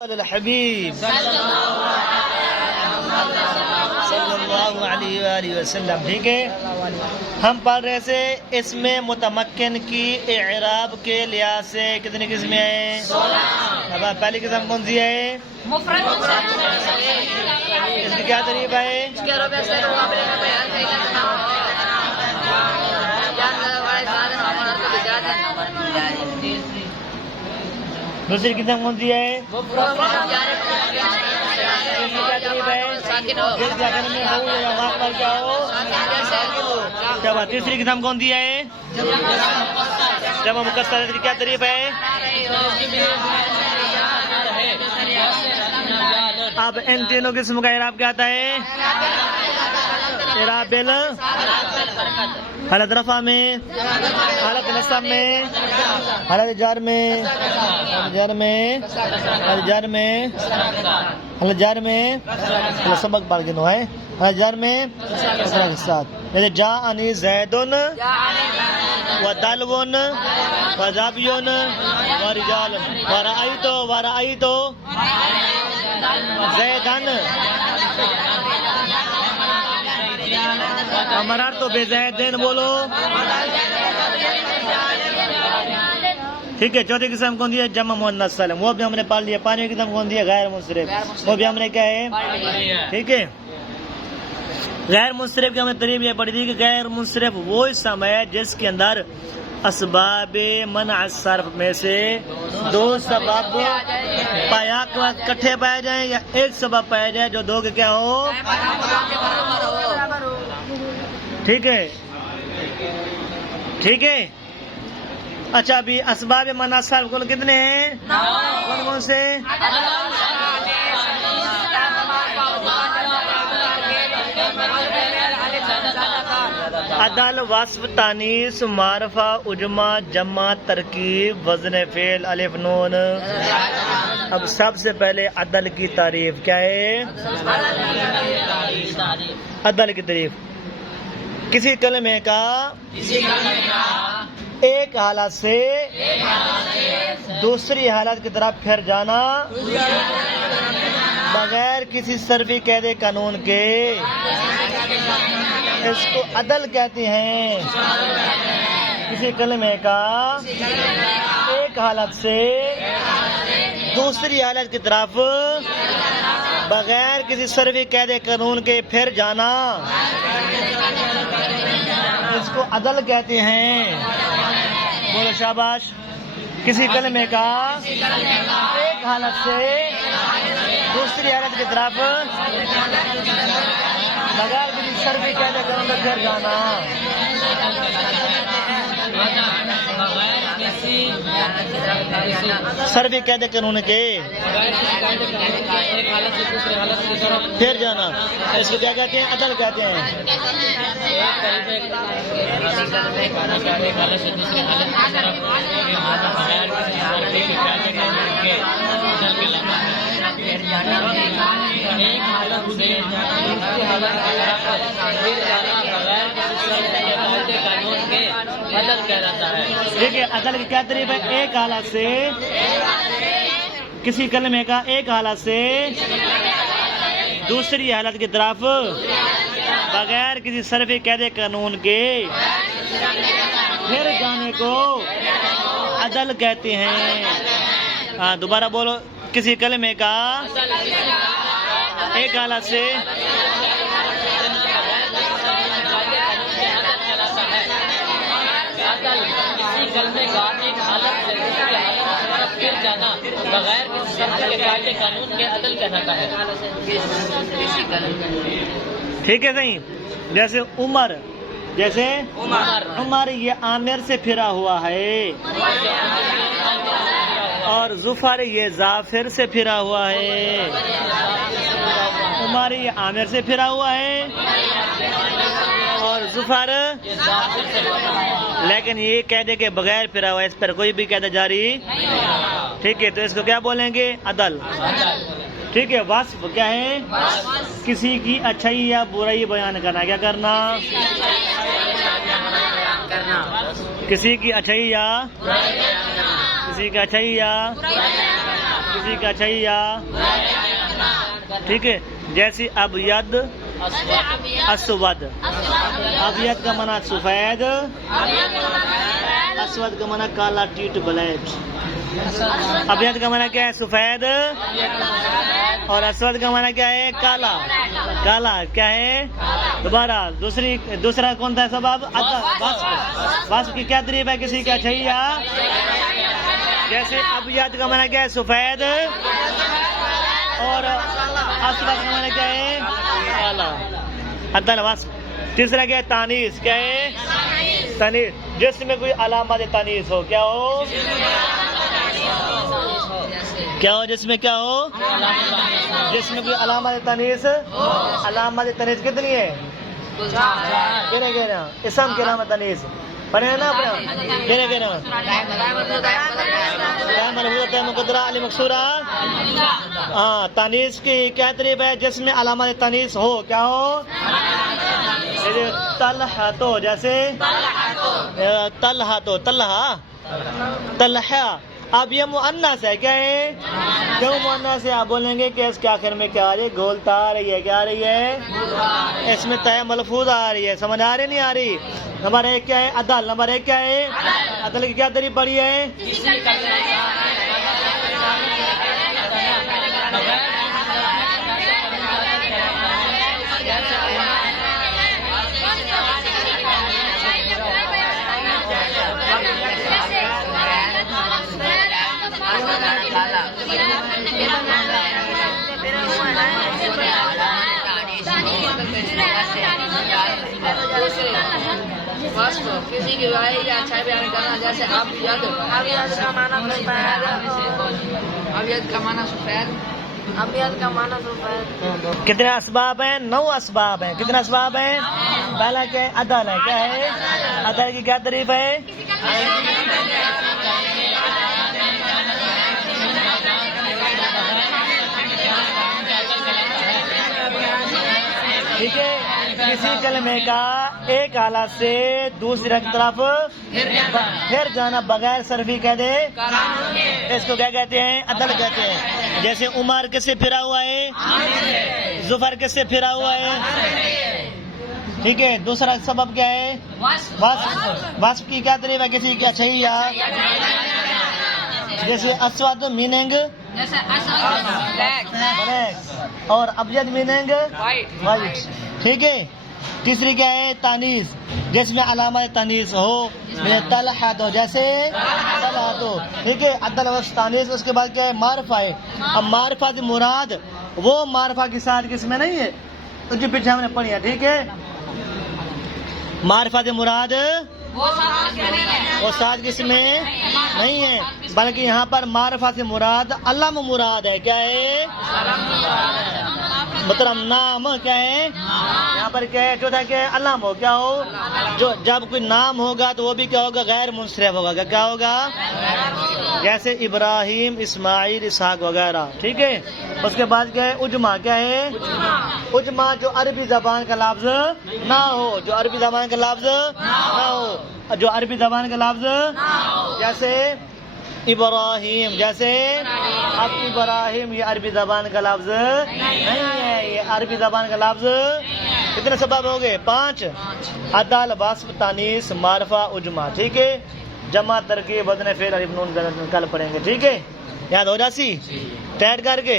हबीब सल्लल्लाहु अलैहि वसल्लम। ठीक है, हम पढ़ रहे थे इसमें मुतमक्किन की इराब के लिहाज से कितनी किस्में हैं? 16। अब पहली किस्म कौन सी है? मुफरद। इसकी क्या तारीफ है? दूसरी किस्म कौन सी है? तीसरी किस्म कौन सी है? जमा मुकस्सर। की क्या तारीफ है? अब इन तीनों किस्म का इराब क्या आता है? इराब बिल हालत रफा में, हालत नस्ब में, हालत जार में, हालत जार में सबक बार गिनो है। हालत जार में के साथ जैसे जा अनी जैदुन व दलवुन व जाबियुन व रिजालन व रअयतु जैदन हमारा तो बेजैदैन बोलो। ठीक है, चौथी किस्म कौन दी है? जमा मुअन्नस सालिम, वो भी हमने पढ़ लिया। पांचवी किस्म कौन दी है? गैर मुंसरिफ, वो भी हमने क्या है? ठीक है, गैर मुंसरिफ की हमने तारीफ ये पढ़ी थी कि गैर मुंसरिफ वो समय है जिसके अंदर असबाब मना सर्फ में से दो सबब पाया इकट्ठे पाए जाए या एक सबब पाया जाए जो दो के क्या हो। ठीक है, ठीक है। अच्छा, अभी असबाब मना सर्फ कुल कितने हैं? कौन कौन से? अदल, वस्फ, तानीस, मारफा, उजमा, जमा, तरकीब, वजन फेल, अलिफ, नून। अब सबसे पहले अदल की तारीफ क्या है? अदल की तारीफ किसी कलमे का एक हालत से दूसरी हालत की तरफ फिर जाना बगैर किसी सर्फी कैदे कानून के, इसको अदल कहते हैं। किसी कलमे का एक हालत से दूसरी हालत की तरफ बगैर किसी सर्फी कैदे कानून के फिर जाना, इसको अदल कहते हैं। बोलो शाबाश। किसी कलमे का एक हालत से दूसरी हालत की तरफ बगैर किसी सर्फी कैदे कानून के फिर जाना, सर्फी कैदे कानून के फिर जाना, इसको क्या कहते हैं? अदल कहते हैं। ठीक है, अदल की क्या तारीफ है? एक हालत से किसी कलमे का एक हालत से दूसरी हालत की तरफ बगैर किसी सर्फी कैदे कानून के फिर जाने को अदल कहते हैं। हाँ, दोबारा बोलो। किसी कलमे का एक हालत से फिर जाना बगैर किसी कानून के अदल कहलाता है। ठीक है, सही। जैसे उमर, जैसे उमर ये आमिर से फिरा हुआ है, और जुफर ये जाफिर से फिरा हुआ है। उमर ये आमिर से फिरा हुआ है और जुफर लेकिन ये कैदे के बगैर फिरा हुआ है, इस पर कोई भी कैदा जारी। ठीक है, तो इसको क्या बोलेंगे? अदल। ठीक है, वस्फ क्या है? किसी की अच्छाई या बुराई बयान करना। क्या करना? किसी की अच्छाई या किसी की अच्छाई या किसी का छैया, ठीक है। जैसे अबयद अस्वद, अबयद का माना सफेद, अस्वद का माना काला टीट ब्लैक। अबयद का माना क्या है? सफेद, और अस्वद का माना क्या है? काला। काला क्या है? दोबारा दूसरा कौन था सबब? वास्फ की क्या तरीफ है किसी का छैया? जैसे अबयद का माना क्या है? सफेद, और अस्वद का माना क्या है? काला। अदल वास्फ। तीसरा क्या है? तानीस। क्या है? तानीस, जिसमें कोई अलामत तानीस हो। क्या हो? क्या हो? जिसमें क्या हो? जिसमें कोई अलामत तनीस। अलामत तनीस कितनी है? कहना इसम के नाम तनीस पढ़े ना अपना। कहना मुकद्दरा अली मकसूरा। हाँ, तानीस की क्या तरीब है? जिसमें अलामत तनीस हो। क्या हो? तलहा, तो जैसे तलहा, तो तलहा, तलहा। अब ये मुअन्नस है। क्या है? क्यों मुअन्नस है? आप बोलेंगे कि इसके आखिर में क्या आ रही है? गोलता आ रही है। क्या आ रही है? इसमें तय मलफूज आ रही है। समझ आ रही नहीं आ रही? नंबर 1 क्या है? अदल। नंबर 1 क्या है? अदल की क्या तरीफ पड़ी है? किसी की बुराई या अच्छा बयान करना, जैसे अबयद का माना सफेद, अबयद का माना सफेद, अबयद का माना सफेद। कितने असबाब हैं? 9 असबाब हैं। कितने असबाब हैं? पहला क्या है? अदल है। क्या है? अदल की क्या तरीफ है? ठीक है। किसी कलमे का एक हालत से दूसरी तरफ फिर जाना बगैर सरफी कह दे, इसको क्या कहते हैं? अदल कहते हैं। जैसे उमर किससे फिरा हुआ है? जुफर किससे फिरा हुआ है? ठीक है। दूसरा सबब क्या है? वास्फ की क्या तरीफ है किसी का छैया? जैसे अस्वद मीनिंग ब्लैक, और अबयद मीनिंग वाइट। ठीक है। तीसरी क्या है? तानीस, जिसमें अलामत तानीस हो। तलहा, तो जैसे तलहा, तो ठीक है। अदल वस्फ तानीस। उसके बाद क्या है? मारफा है। अब मारफा से मुराद वो मारफा के साथ किसमें नहीं है तो जो पीछे हमने पढ़ी है। ठीक है। मारफा से मुराद वो साथ किसमें नहीं है, बल्कि यहाँ पर मारफा से मुराद अल्लाम मुराद है। क्या है? मतलब नाम। क्या है? यहाँ पर क्या है? चौथा क्या है? अल्लाम हो। क्या हो? जो जब कोई नाम होगा तो वो भी क्या होगा? गैर मुंसरिफ होगा। क्या होगा? जैसे इब्राहिम, इस्माइल, इसहाक वगैरह। ठीक है। उसके बाद क्या है? उजमा। क्या है? उजमा जो अरबी जबान का लफ्ज ना हो, जो अरबी जबान का लफ्ज ना हो, जो अरबी जबान का लफ्ज जैसे इब्राहिम, जैसे अब इब्राहिम ये अरबी जबान का लफ्ज नहीं है, ये अरबी जबान का लफ्ज। कितने सबब हो गए? 5। अदल, वास्फ, तानीस, मारफा, उजमा। ठीक है। जमा, तरकीब, वज़न, फेल, अलिफ, नून कल पढ़ेंगे। ठीक है। याद हो जासी? टैट करके